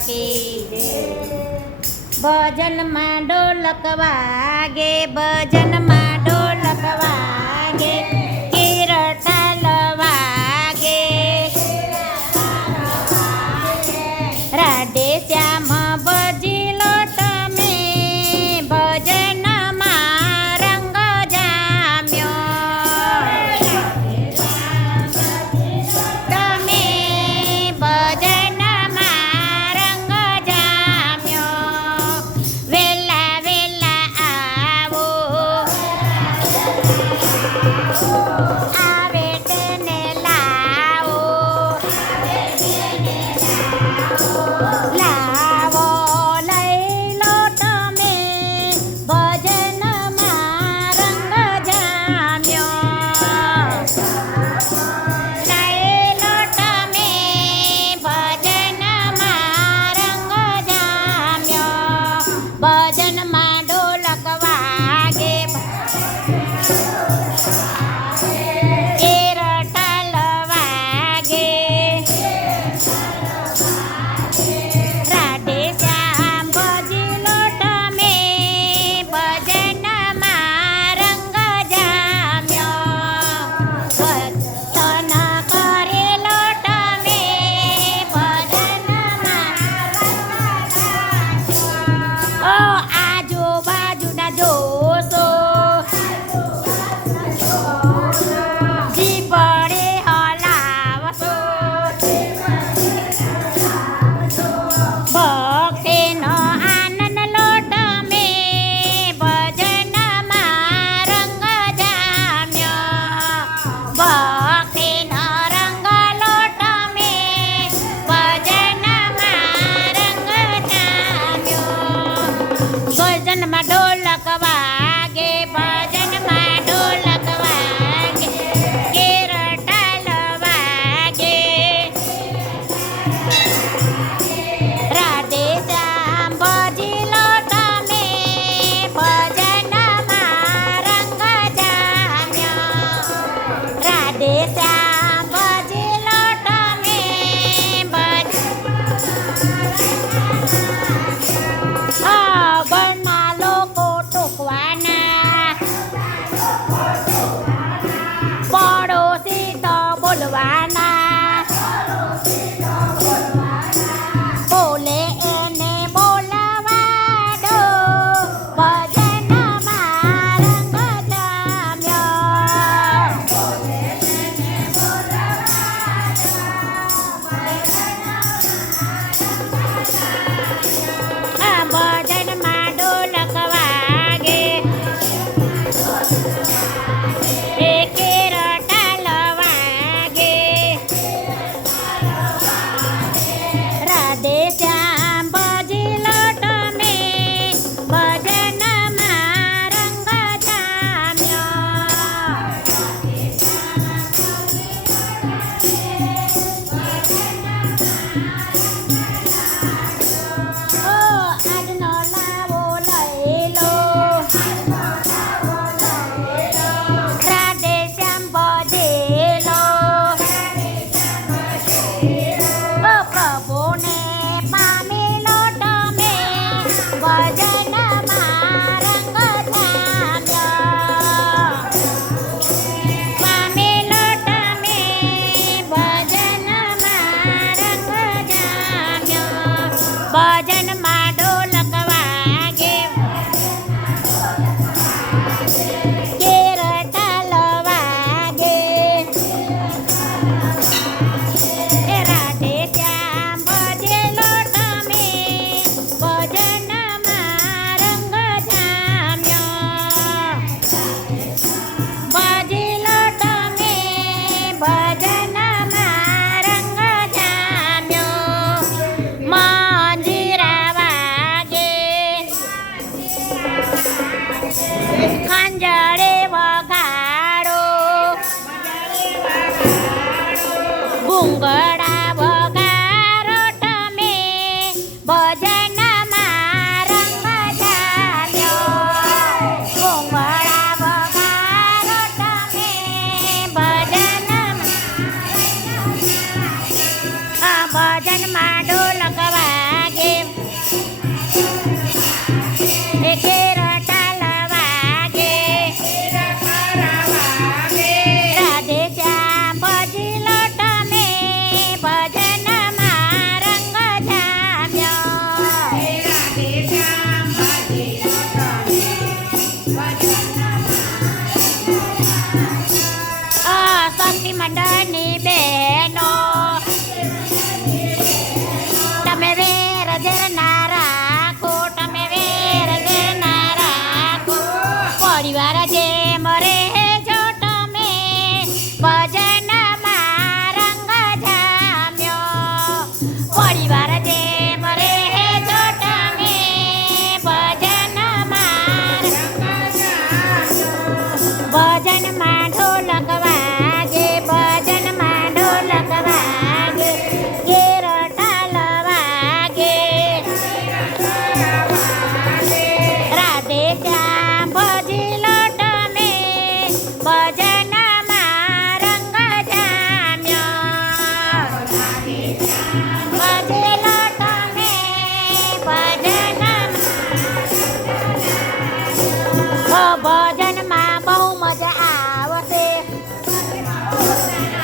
કી જય ભજનમાં ઢોલક વાગે ભજનમાં ભજન માં ઢોલક વાગે ભજન માં ઢોલક વાગે કેરટલ વાગે રાધે શ્યામ ભજી લો તમે ભજન માં રંગ જામ્યો રાધે શ્યામ ભજી લો તમે ભજન ಅದರ Yeah.